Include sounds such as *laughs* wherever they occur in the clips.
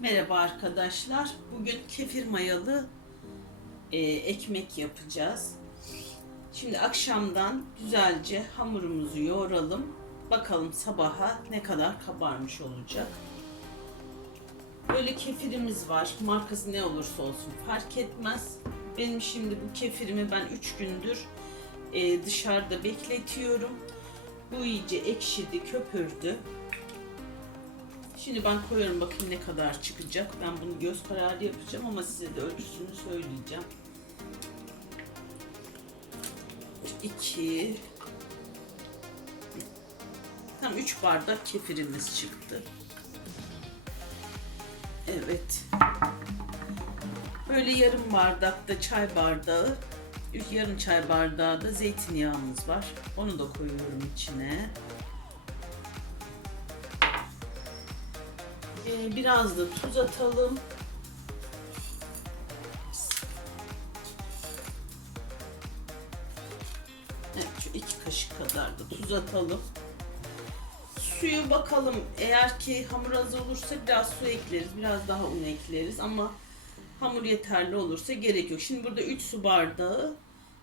Merhaba arkadaşlar. Bugün kefir mayalı e, ekmek yapacağız. Şimdi akşamdan güzelce hamurumuzu yoğuralım. Bakalım sabaha ne kadar kabarmış olacak. Böyle kefirimiz var. Markası ne olursa olsun fark etmez. Benim şimdi bu kefirimi ben 3 gündür e, dışarıda bekletiyorum. Bu iyice ekşidi, köpürdü. Şimdi ben koyuyorum bakayım ne kadar çıkacak. Ben bunu göz kararı yapacağım ama size de ölçüsünü söyleyeceğim. 2 Tam 3 bardak kefirimiz çıktı. Evet. Böyle yarım bardakta çay bardağı, yarım çay bardağı da zeytinyağımız var. Onu da koyuyorum içine. Biraz da tuz atalım. Evet, şu iki kaşık kadar da tuz atalım. Suyu bakalım. Eğer ki hamur az olursa biraz su ekleriz. Biraz daha un ekleriz ama hamur yeterli olursa gerek yok. Şimdi burada 3 su bardağı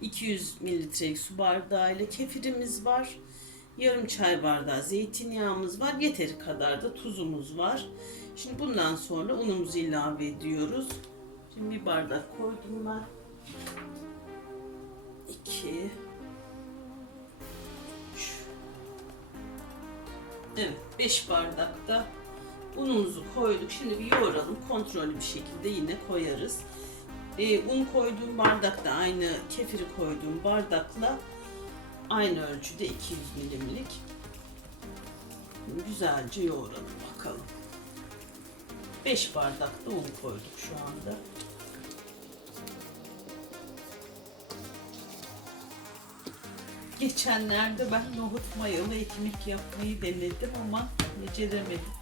200 mililitrelik su bardağı ile kefirimiz var. Yarım çay bardağı zeytinyağımız var. Yeteri kadar da tuzumuz var. Şimdi bundan sonra unumuzu ilave ediyoruz. Şimdi bir bardak koydum ben. 2 Evet 5 bardak da unumuzu koyduk. Şimdi bir yoğuralım. Kontrollü bir şekilde yine koyarız. Ee, un koyduğum bardak da aynı kefiri koyduğum bardakla aynı ölçüde 200 milimlik. Güzelce yoğuralım bakalım. 5 bardak da un koyduk şu anda. Geçenlerde ben nohut mayalı ekmek yapmayı denedim ama beceremedim.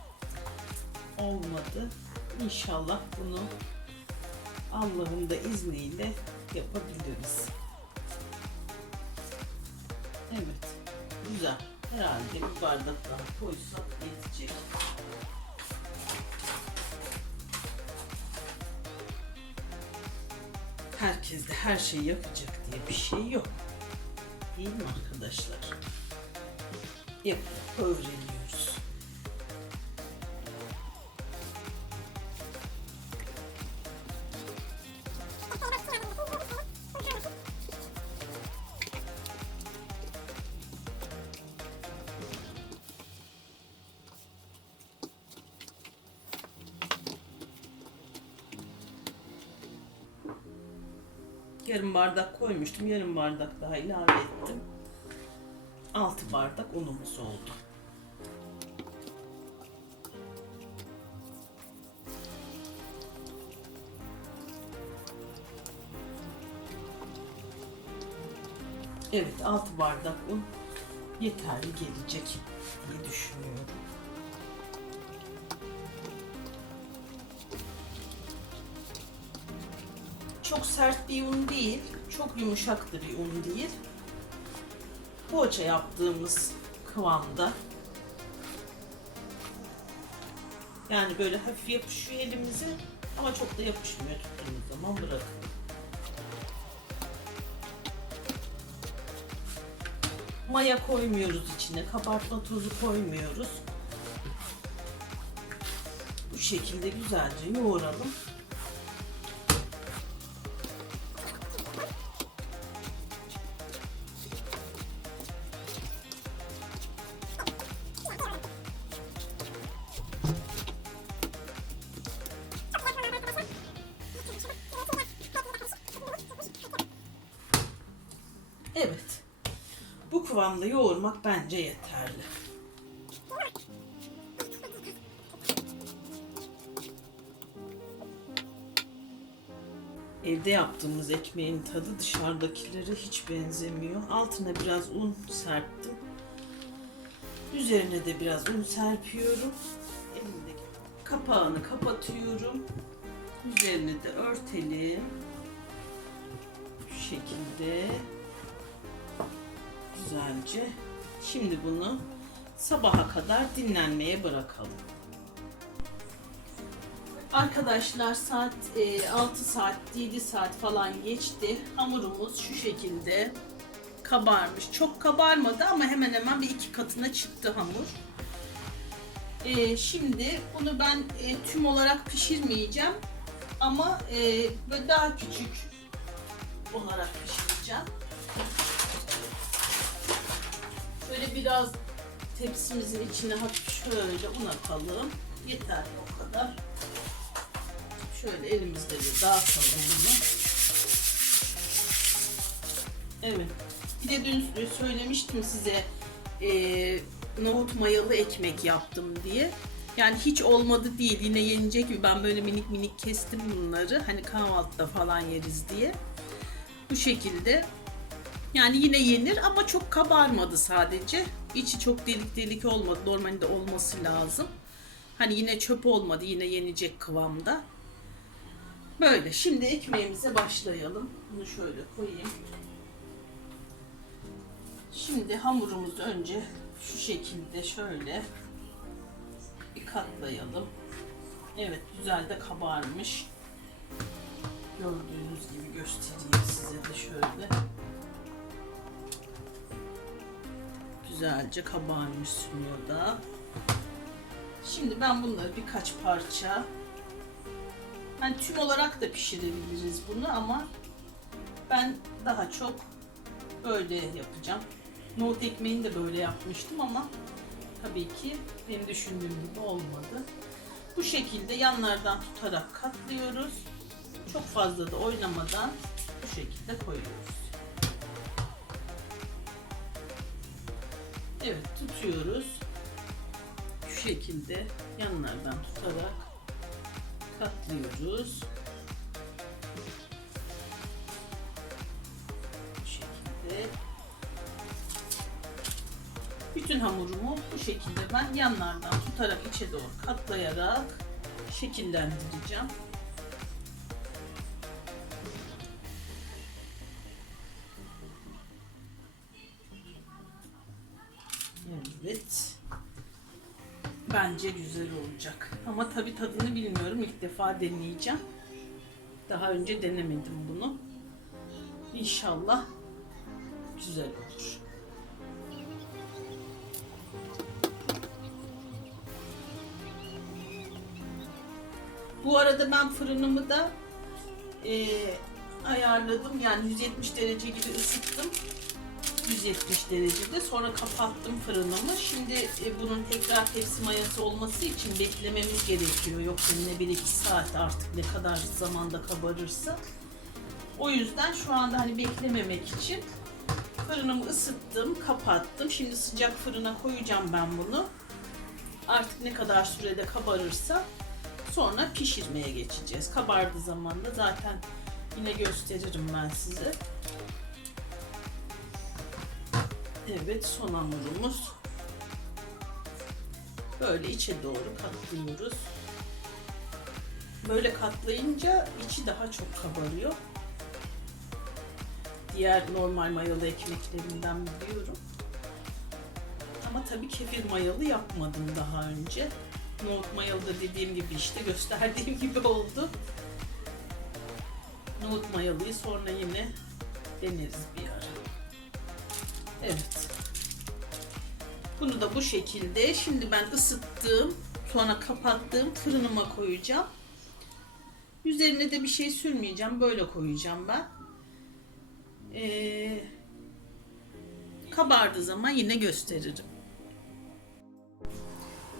Olmadı. İnşallah bunu Allah'ın da izniyle yapabiliriz. Evet. Güzel. Herhalde bir bardak daha koysak yetecek. Herkes de her şeyi yapacak diye bir şey yok. Değil mi arkadaşlar? Yapıp öğreniyoruz. Yarım bardak koymuştum. Yarım bardak daha ilave ettim. 6 bardak unumuz oldu. Evet 6 bardak un yeterli gelecek diye düşünüyorum. Bir un değil, çok yumuşak da bir un değil. Poğaça yaptığımız kıvamda. Yani böyle hafif yapışıyor elimize ama çok da yapışmıyor tuttuğumuz zaman bırakın. Maya koymuyoruz içine, kabartma tozu koymuyoruz. Bu şekilde güzelce yoğuralım. Kıvamda yoğurmak bence yeterli. Evde yaptığımız ekmeğin tadı dışarıdakilere hiç benzemiyor. Altına biraz un serptim. Üzerine de biraz un serpiyorum. Elimdeki kapağını kapatıyorum. Üzerini de örtelim. Şu şekilde güzelce. Şimdi bunu sabaha kadar dinlenmeye bırakalım. Arkadaşlar saat e, 6 saat 7 saat falan geçti. Hamurumuz şu şekilde kabarmış. Çok kabarmadı ama hemen hemen bir iki katına çıktı hamur. E, şimdi bunu ben e, tüm olarak pişirmeyeceğim. Ama e, böyle daha küçük olarak pişireceğim. Şöyle biraz tepsimizin içine hafif şöyle un atalım. Yeter o kadar. Şöyle elimizde bir dağıtalım bunu. Evet. Bir de dün söylemiştim size e, nohut mayalı ekmek yaptım diye. Yani hiç olmadı değil. Yine yenecek gibi. Ben böyle minik minik kestim bunları. Hani kahvaltıda falan yeriz diye. Bu şekilde. Yani yine yenir ama çok kabarmadı sadece. İçi çok delik delik olmadı. Normalde olması lazım. Hani yine çöp olmadı. Yine yenecek kıvamda. Böyle. Şimdi ekmeğimize başlayalım. Bunu şöyle koyayım. Şimdi hamurumuzu önce şu şekilde şöyle bir katlayalım. Evet güzel de kabarmış. Gördüğünüz gibi göstereyim size de şöyle. Güzelce kabarmış sunuyor da. Şimdi ben bunları birkaç parça Hani tüm olarak da pişirebiliriz bunu ama ben daha çok böyle yapacağım. Nohut ekmeğini de böyle yapmıştım ama tabii ki benim düşündüğüm gibi olmadı. Bu şekilde yanlardan tutarak katlıyoruz. Çok fazla da oynamadan bu şekilde koyuyoruz. Evet tutuyoruz. Şu şekilde yanlardan tutarak katlıyoruz. Bu şekilde. Bütün hamurumu bu şekilde ben yanlardan tutarak içe doğru katlayarak şekillendireceğim. Bence güzel olacak. Ama tabii tadını bilmiyorum. İlk defa deneyeceğim. Daha önce denemedim bunu. İnşallah güzel olur. Bu arada ben fırınımı da e, ayarladım. Yani 170 derece gibi ısıttım. 170 derecede. Sonra kapattım fırınımı. Şimdi e, bunun tekrar tepsi mayası olması için beklememiz gerekiyor. Yoksa yine 1-2 saat artık ne kadar zamanda kabarırsa. O yüzden şu anda hani beklememek için fırınımı ısıttım, kapattım. Şimdi sıcak fırına koyacağım ben bunu. Artık ne kadar sürede kabarırsa sonra pişirmeye geçeceğiz. Kabardığı zaman da zaten yine gösteririm ben size. Evet son hamurumuz. Böyle içe doğru katlıyoruz. Böyle katlayınca içi daha çok kabarıyor. Diğer normal mayalı ekmeklerinden biliyorum. Ama tabii kefir mayalı yapmadım daha önce. Nohut mayalı da dediğim gibi işte gösterdiğim *laughs* gibi oldu. Nohut mayalıyı sonra yine deneriz bir ara. Evet. Bunu da bu şekilde şimdi ben ısıttığım sonra kapattığım fırınıma koyacağım. Üzerine de bir şey sürmeyeceğim. Böyle koyacağım ben. Ee, kabardığı zaman yine gösteririm.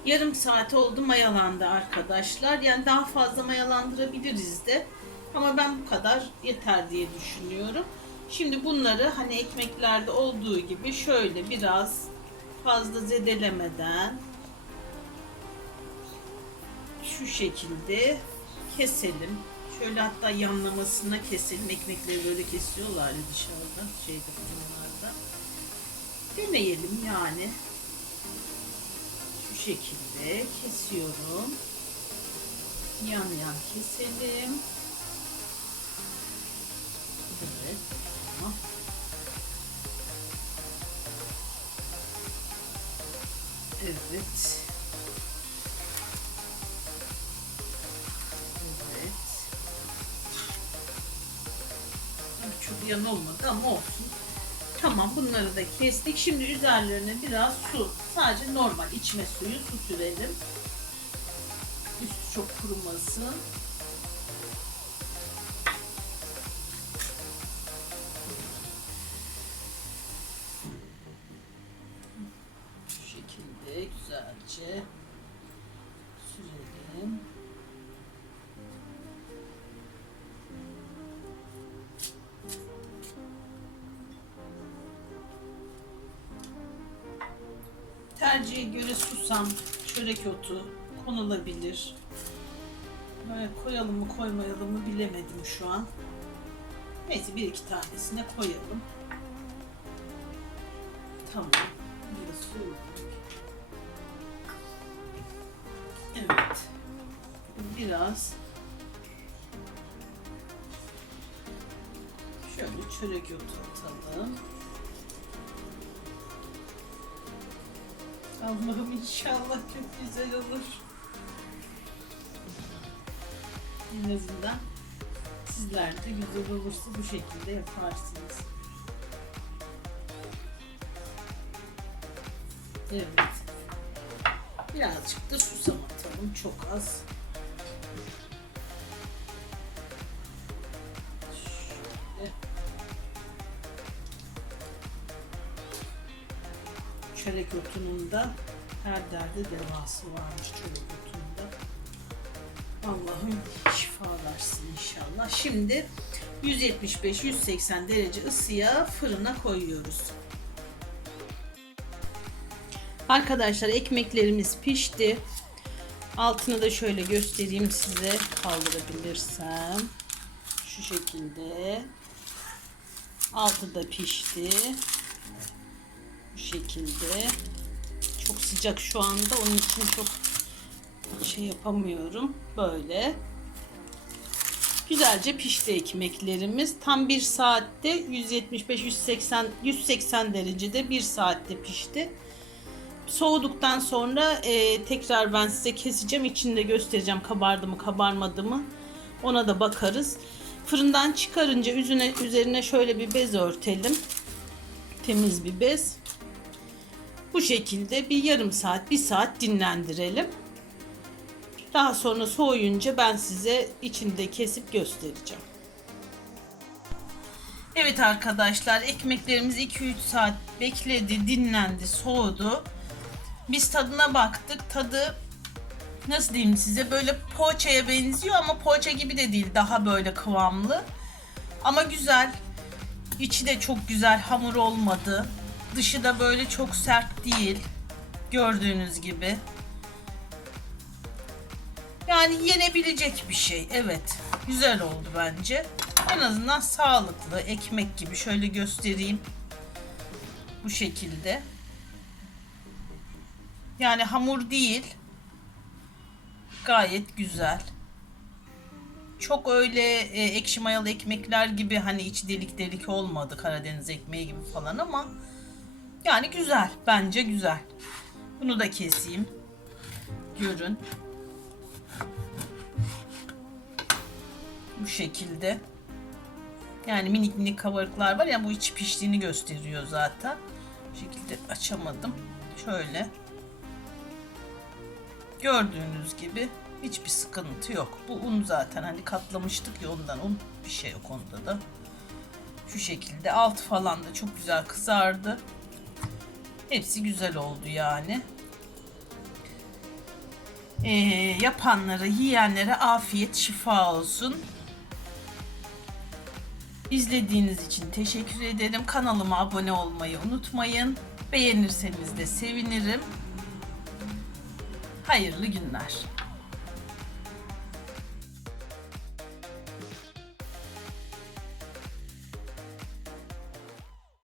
Yarım saat oldu mayalandı arkadaşlar. Yani daha fazla mayalandırabiliriz de. Ama ben bu kadar yeter diye düşünüyorum. Şimdi bunları hani ekmeklerde olduğu gibi şöyle biraz fazla zedelemeden şu şekilde keselim. Şöyle hatta yanlamasına keselim. Ekmekleri böyle kesiyorlar ya dışarıda, şeyde fırınlarda. Deneyelim yani. Şu şekilde kesiyorum. Yan yan keselim. Evet. Tamam. Evet. Evet. Çok yan olmadı ama olsun. Tamam bunları da kestik. Şimdi üzerlerine biraz su. Sadece normal içme suyu su sürelim. Üstü çok kurumasın. Tercihe göre susam, çörek otu konulabilir. Böyle koyalım mı koymayalım mı bilemedim şu an. Neyse bir iki tanesine koyalım. Tamam. Biraz su. Evet. Biraz şöyle çörek otu atalım. Allah'ım inşallah çok güzel olur. En azından sizler de güzel olursa bu şekilde yaparsınız. Evet. Birazcık da susam atalım. Çok az. Çörek otunun da her derde devası varmış çörek otunda. Allah'ım şifa versin inşallah. Şimdi 175-180 derece ısıya fırına koyuyoruz. Arkadaşlar ekmeklerimiz pişti. Altını da şöyle göstereyim size kaldırabilirsem. Şu şekilde. Altı da pişti. Bu şekilde. Çok sıcak şu anda onun için çok şey yapamıyorum. Böyle. Güzelce pişti ekmeklerimiz. Tam bir saatte 175 180 180 derecede bir saatte pişti. Soğuduktan sonra e, tekrar ben size keseceğim. İçinde göstereceğim kabardı mı kabarmadı mı. Ona da bakarız. Fırından çıkarınca üzerine, üzerine şöyle bir bez örtelim. Temiz bir bez. Bu şekilde bir yarım saat, bir saat dinlendirelim. Daha sonra soğuyunca ben size içinde kesip göstereceğim. Evet arkadaşlar ekmeklerimiz 2-3 saat bekledi, dinlendi, soğudu. Biz tadına baktık. Tadı nasıl diyeyim size böyle poğaçaya benziyor ama poğaça gibi de değil. Daha böyle kıvamlı. Ama güzel. İçi de çok güzel hamur olmadı. Dışı da böyle çok sert değil. Gördüğünüz gibi. Yani yenebilecek bir şey. Evet. Güzel oldu bence. En azından sağlıklı ekmek gibi şöyle göstereyim. Bu şekilde. Yani hamur değil. Gayet güzel. Çok öyle e, ekşi mayalı ekmekler gibi hani içi delik delik olmadı Karadeniz ekmeği gibi falan ama yani güzel. Bence güzel. Bunu da keseyim. Görün. Bu şekilde. Yani minik minik kabarıklar var ya bu içi piştiğini gösteriyor zaten. Bu şekilde açamadım. Şöyle. Gördüğünüz gibi hiçbir sıkıntı yok. Bu un zaten hani katlamıştık ya ondan un bir şey yok onda da. Şu şekilde alt falan da çok güzel kızardı. Hepsi güzel oldu yani. Ee, yapanlara, yiyenlere afiyet, şifa olsun. İzlediğiniz için teşekkür ederim. Kanalıma abone olmayı unutmayın. Beğenirseniz de sevinirim. Hayırlı günler.